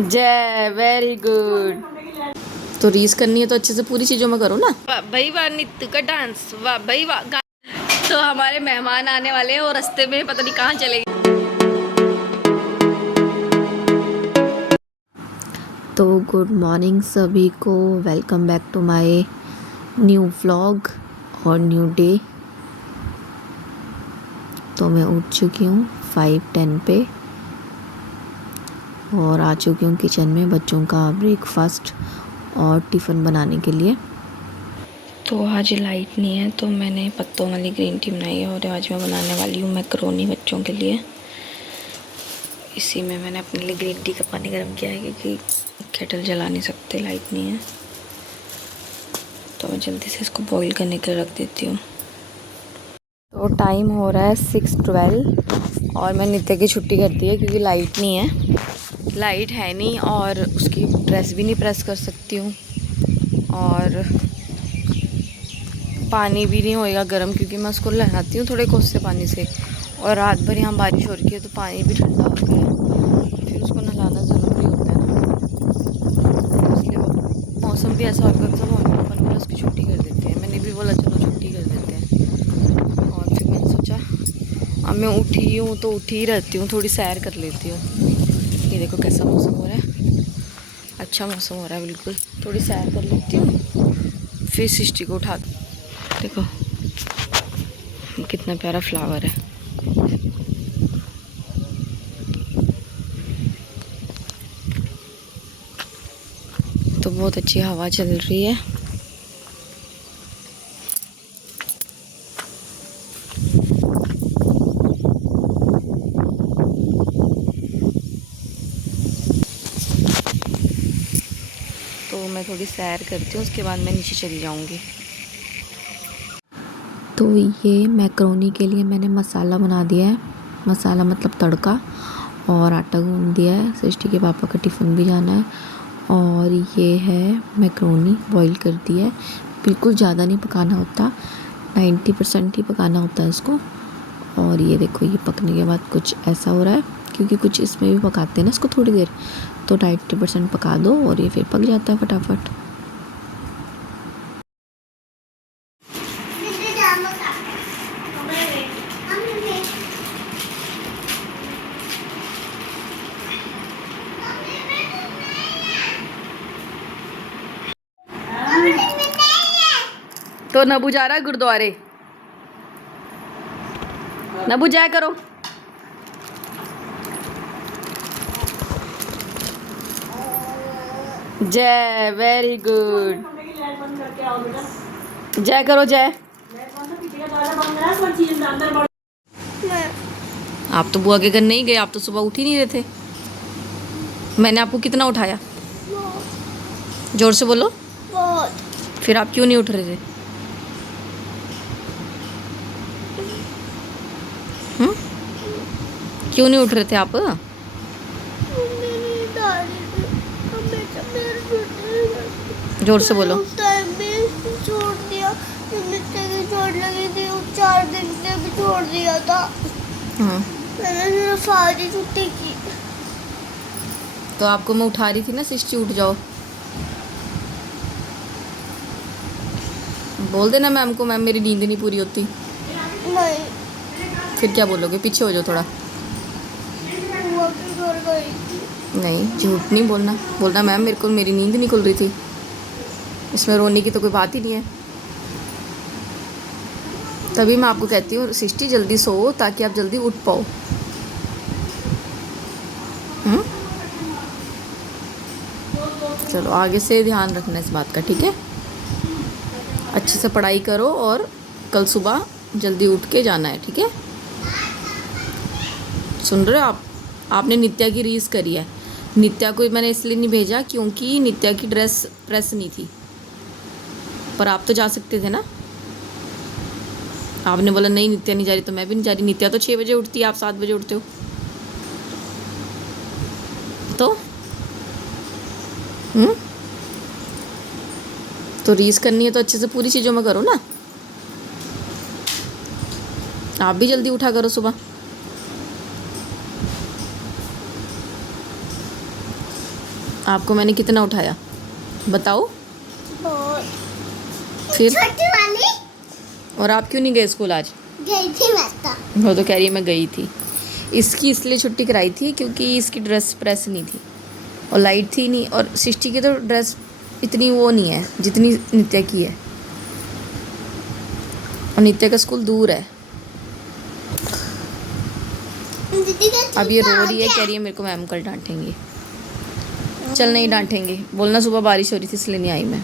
जय very good. तो रीस करनी है तो अच्छे से पूरी चीज़ों में करो ना। वाह भाई वाह, नित्य का डांस, वाह भाई वाह। तो हमारे मेहमान आने वाले हैं और रास्ते में पता नहीं कहाँ चले गए। तो गुड मॉर्निंग सभी को, welcome back to my new vlog और न्यू डे। तो मैं उठ चुकी हूँ 5:10 पे और आ चुकी हूँ किचन में बच्चों का ब्रेकफास्ट और टिफ़िन बनाने के लिए। तो आज लाइट नहीं है तो मैंने पत्तों वाली ग्रीन टी बनाई है और आज मैं बनाने वाली हूँ मैकरोनी बच्चों के लिए। इसी में मैंने अपने लिए ग्रीन टी का पानी गर्म किया है क्योंकि केटल जला नहीं सकते, लाइट नहीं है। तो मैं जल्दी से इसको बॉईल करने के लिए रख देती हूँ। तो टाइम हो रहा है 6:12 और मैं नित्य की छुट्टी कर दी है क्योंकि लाइट नहीं है, लाइट है नहीं और उसकी ड्रेस भी नहीं प्रेस कर सकती हूँ और पानी भी नहीं होएगा गर्म क्योंकि मैं उसको नहाती हूँ थोड़े कोसे पानी से और रात भर यहाँ बारिश हो रही है तो पानी भी ठंडा हो गया है, फिर उसको नहलाना ज़रूरी होता है ना। तो इसलिए मौसम भी ऐसा होगा तो अपन बोला उसकी छुट्टी कर देते हैं। मैंने भी बोला चलो छुट्टी कर देते हैं और फिर मैंने सोचा अब मैं उठी हूँ तो उठी ही रहती हूँ, थोड़ी सैर कर लेती हूँ। ये देखो कैसा मौसम हो रहा है, अच्छा मौसम हो रहा है बिल्कुल। थोड़ी सैर कर लेती हूँ फिर सृष्टि को उठा। देखो कितना प्यारा फ्लावर है। तो बहुत अच्छी हवा चल रही है। तो मैं थोड़ी सैर करती हूँ उसके बाद मैं नीचे चली जाऊँगी। तो ये मैकरोनी के लिए मैंने मसाला बना दिया है, मसाला मतलब तड़का, और आटा गूंद दिया है। सृष्टि के पापा का टिफ़िन भी जाना है। और ये है मैकरोनी बॉईल कर दी है, बिल्कुल ज़्यादा नहीं पकाना होता, 90% ही पकाना होता है इसको। और ये देखो ये पकने के बाद कुछ ऐसा हो रहा है क्योंकि कुछ इसमें भी पकाते हैं ना इसको थोड़ी देर, तो 90% पका दो और ये फिर पक जाता है फटाफट। तो नबू जा रहा है गुरुद्वारे, नबू जाया करो। जय वेरी गुड, जय करो जय। आप तो बुआ के घर नहीं गए, आप तो सुबह उठ ही नहीं रहे थे। मैंने आपको कितना उठाया, जोर से बोलो। फिर आप क्यों नहीं उठ रहे थे? क्यों नहीं उठ रहे थे आप? जोर से बोलो। छोड़ दिया, चोट लगी थी 4 दिन से भी छोड़ दिया था। मैंने सिर्फ सारी छुट्टी की। तो आपको मैं उठा रही थी ना, सृष्टि उठ जाओ। बोल देना मैम को, मैम मेरी नींद नहीं पूरी होती। नहीं। फिर क्या बोलोगे, पीछे हो जाओ थोड़ा। बुआ के घर गई थी। नहीं, झूठ नहीं बोलना, बोलना मैम मेरे को मेरी नींद नहीं खुल रही थी। इसमें रोने की तो कोई बात ही नहीं है। तभी मैं आपको कहती हूँ सृष्टि जल्दी सो ताकि आप जल्दी उठ पाओ। चलो आगे से ध्यान रखना इस बात का, ठीक है? अच्छे से पढ़ाई करो और कल सुबह जल्दी उठ के जाना है, ठीक है? सुन रहे हो आप? आपने नित्या की रीस करी है। नित्या को मैंने इसलिए नहीं भेजा क्योंकि नित्या की ड्रेस प्रेस नहीं थी, पर आप तो जा सकते थे ना। आपने बोला नहीं नित्या नहीं जा रही तो मैं भी नहीं जा रही। नित्या तो 6 बजे उठती है, आप 7 बजे उठते हो। तो तो रीस करनी है तो अच्छे से पूरी चीज़ों में करो ना। आप भी जल्दी उठा करो सुबह। आपको मैंने कितना उठाया बताओ बहुत फिर। छोटी वाली और आप क्यों नहीं गए स्कूल आज? गई थी मैं तो। वो तो कह रही है मैं गई थी। इसकी इसलिए छुट्टी कराई थी क्योंकि इसकी ड्रेस प्रेस नहीं थी और लाइट थी नहीं, और सृष्टि की तो ड्रेस इतनी वो नहीं है जितनी नित्या की है, और नित्या का स्कूल दूर है। दीदी का अब ये रो छुट्टा रही है, आ कह रही है मेरे को मैम कल डांटेंगे। चल नहीं डांटेंगे, बोलना सुबह बारिश हो रही थी इसलिए नहीं आई मैं।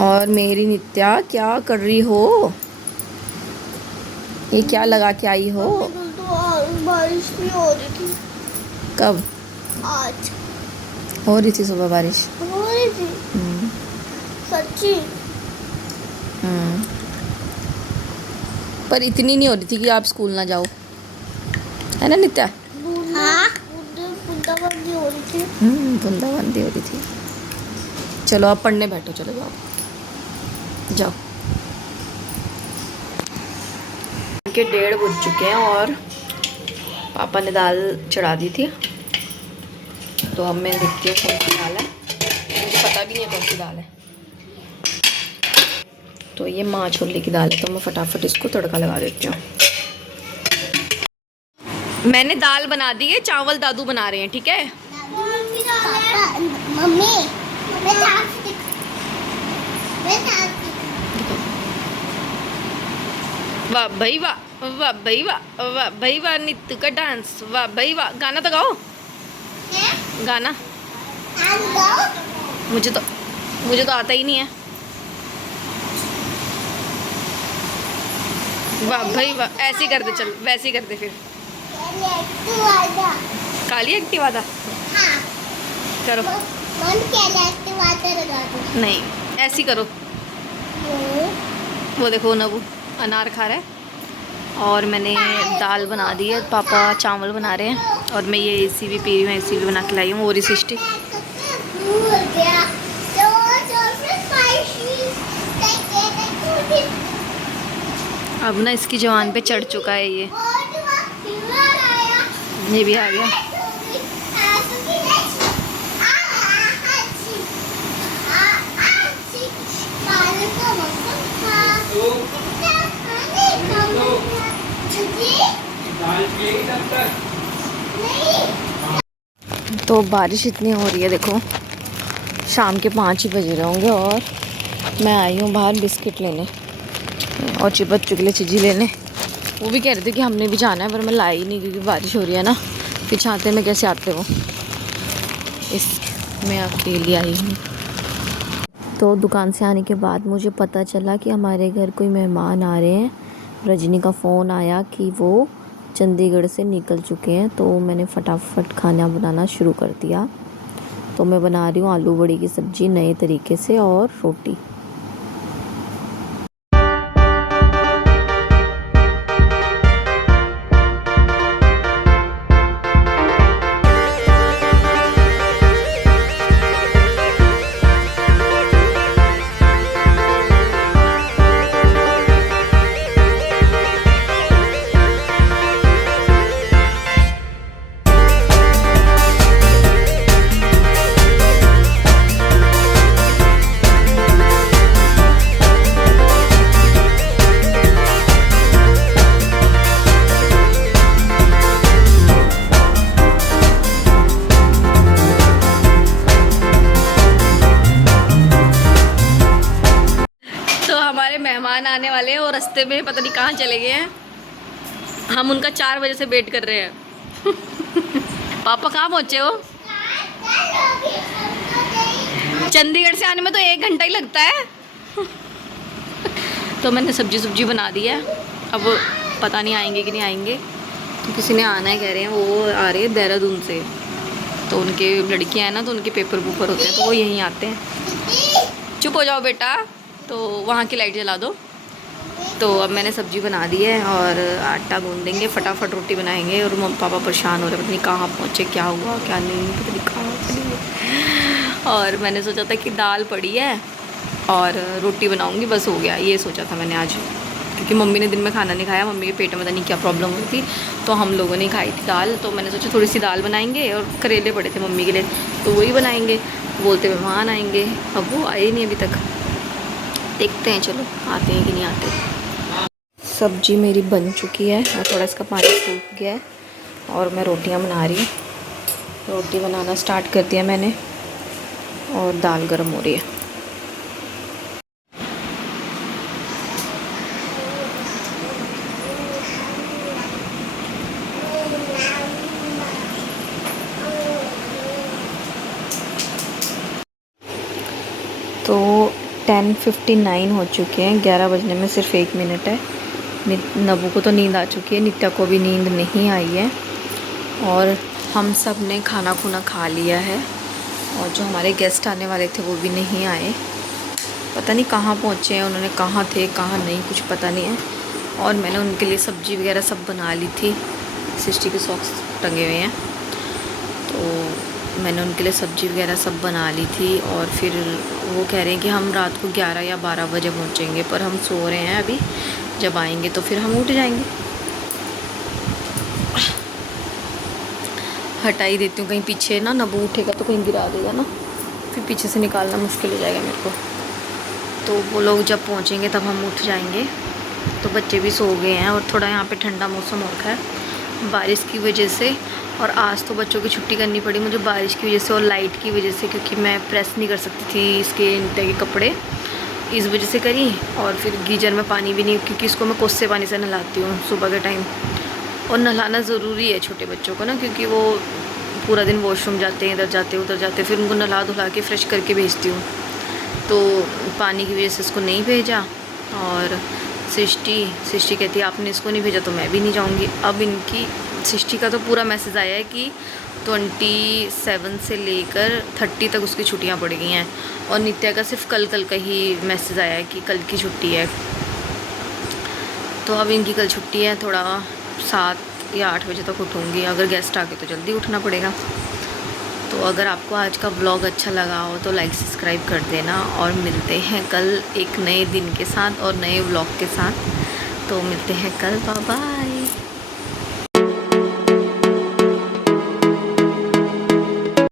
और मेरी नित्या क्या कर रही हो? ये क्या लगा के आई हो? गया। तो आज बारिश नहीं हो रही थी। कब आज हो रही थी? सुबह बारिश। हो रही थी हम्म, सच्ची। हम्म। पर इतनी नहीं हो रही थी कि आप स्कूल ना जाओ, है ना नित्या? हाँ बूंदाबांदी हो रही थी। बूंदाबांदी हो रही थी। चलो आप पढ़ने बैठो, चलो जाओ जाओ। के 1:30 बज चुके हैं और पापा ने दाल चढ़ा दी थी, तो अब मैं देखती हूँ कौन सी दाल है। मुझे पता भी नहीं है कौन सी दाल है। तो ये माँ छोले की दाल है, तो मैं फटाफट इसको तड़का लगा देती हूँ। मैंने दाल बना दी है, चावल दादू बना रहे हैं, ठीक है? मम्मी वाह भाई वाह, वाह भाई वाह, वाह भाई वाह, नित्तू का डांस, वाह भाई वाह। गाना तो गाओ, गाना। मुझे तो आता ही नहीं है। वाह भाई वाह, ऐसे ही कर दे, चल वैसे ही कर दे फिर। काली एक्टिवा था, करो। नहीं ऐसे ही करो। वो देखो ना, वो अनार खा रहा है। और मैंने दाल बना दी है, पापा चावल बना रहे हैं, और मैं ये एसी भी पी रही हूँ, एसी भी बना के लाई हूँ। और सिस्टी अब ना इसकी जवान पे चढ़ चुका है ये भी आ गया। तो बारिश इतनी हो रही है, देखो शाम के 5 ही बजे रहे होंगे, और मैं आई हूँ बाहर बिस्किट लेने और बच्चों के लिए चीज़ें लेने। वो भी कह रहे थे कि हमने भी जाना है, पर मैं लाई नहीं क्योंकि बारिश हो रही है ना, फिर छाते में कैसे आते हो। इस मैं आपके लिए आई हूँ। तो दुकान से आने के बाद मुझे पता चला कि हमारे घर कोई मेहमान आ रहे हैं। रजनी का फ़ोन आया कि वो चंडीगढ़ से निकल चुके हैं, तो मैंने फटाफट खाना बनाना शुरू कर दिया। तो मैं बना रही हूँ आलू बड़ी की सब्ज़ी नए तरीके से और रोटी। मेहमान आने वाले हैं और रास्ते में पता नहीं कहाँ चले गए हैं। हम उनका 4 बजे से वेट कर रहे हैं। पापा कहाँ पहुँचे हो? चंडीगढ़ से आने में तो 1 घंटा ही लगता है। तो मैंने सब्जी बना दी है, अब पता नहीं आएंगे कि नहीं आएंगे। तो किसी ने आना है कह रहे हैं, वो आ रहे हैं देहरादून से, तो उनके लड़कियां हैं ना, तो उनके पेपर होते हैं, तो वो यहीं आते हैं। चुप हो जाओ बेटा। तो वहाँ की लाइट जला दो। तो अब मैंने सब्ज़ी बना दी है और आटा गूंद देंगे, फटाफट रोटी बनाएंगे। और मम्मी पापा परेशान हो रहे, पता नहीं कहाँ पहुँचे, क्या हुआ क्या नहीं, पता नहीं कहाँ पड़ी। और मैंने सोचा था कि दाल पड़ी है और रोटी बनाऊँगी, बस हो गया। ये सोचा था मैंने आज, क्योंकि मम्मी ने दिन में खाना नहीं खाया। मम्मी के पेट में पता नहीं क्या प्रॉब्लम हुई थी, तो हम लोगों ने खाई थी दाल, तो मैंने सोचा थोड़ी सी दाल बनाएंगे और करेले पड़े थे मम्मी के लिए, तो वही बनाएंगे। बोलते मेहमान आएंगे, अब वो आए नहीं अभी तक, देखते हैं चलो आते हैं कि नहीं आते। सब्जी मेरी बन चुकी है और थोड़ा इसका पानी सूख गया है और मैं रोटियां बना रही हूँ। रोटी बनाना स्टार्ट कर दिया मैंने और दाल गर्म हो रही है। तो 10:59 हो चुके हैं, 11 बजने में सिर्फ 1 मिनट है। नबू को तो नींद आ चुकी है, नित्या को भी नींद नहीं आई है और हम सब ने खाना खुना खा लिया है। और जो हमारे गेस्ट आने वाले थे वो भी नहीं आए, पता नहीं कहाँ पहुँचे हैं, उन्होंने कहाँ थे कहाँ नहीं कुछ पता नहीं है। और मैंने उनके लिए सब्ज़ी वगैरह सब बना ली थी, सृष्टि के सॉक्स टंगे हुए हैं, तो मैंने उनके लिए सब्ज़ी वगैरह सब बना ली थी। और फिर वो कह रहे हैं कि हम रात को 11 या 12 बजे पहुँचेंगे, पर हम सो रहे हैं अभी, जब आएंगे तो फिर हम उठ जाएंगे। हटा ही देती हूँ, कहीं पीछे ना नबू उठेगा तो कहीं गिरा देगा ना, फिर पीछे से निकालना मुश्किल हो जाएगा मेरे को। तो वो लोग जब पहुँचेंगे तब हम उठ जाएंगे। तो बच्चे भी सो गए हैं और थोड़ा यहाँ पे ठंडा मौसम हो रखा है बारिश की वजह से। और आज तो बच्चों की छुट्टी करनी पड़ी मुझे बारिश की वजह से और लाइट की वजह से, क्योंकि मैं प्रेस नहीं कर सकती थी इसके नित्या के कपड़े, इस वजह से करी। और फिर गीजर में पानी भी नहीं, क्योंकि इसको मैं कोसे पानी से नहलाती हूँ सुबह के टाइम, और नहलाना ज़रूरी है छोटे बच्चों को ना, क्योंकि वो पूरा दिन वॉशरूम जाते हैं, इधर जाते उधर जाते, फिर उनको नहला धुला के फ्रेश करके भेजती हूँ। तो पानी की वजह से इसको नहीं भेजा। और सृष्टि कहती है आपने इसको नहीं भेजा तो मैं भी नहीं जाऊँगी। अब इनकी सृष्टि का तो पूरा मैसेज आया है कि 27 से लेकर 30 तक उसकी छुट्टियां पड़ गई हैं, और नित्या का सिर्फ कल का ही मैसेज आया है कि कल की छुट्टी है। तो अब इनकी कल छुट्टी है, थोड़ा 7 या 8 बजे तक उठूँगी, अगर गेस्ट आ गए तो जल्दी उठना पड़ेगा। तो अगर आपको आज का व्लॉग अच्छा लगा हो तो लाइक सब्सक्राइब कर देना, और मिलते हैं कल एक नए दिन के साथ और नए व्लॉग के साथ। तो मिलते हैं कल, बाय बाय।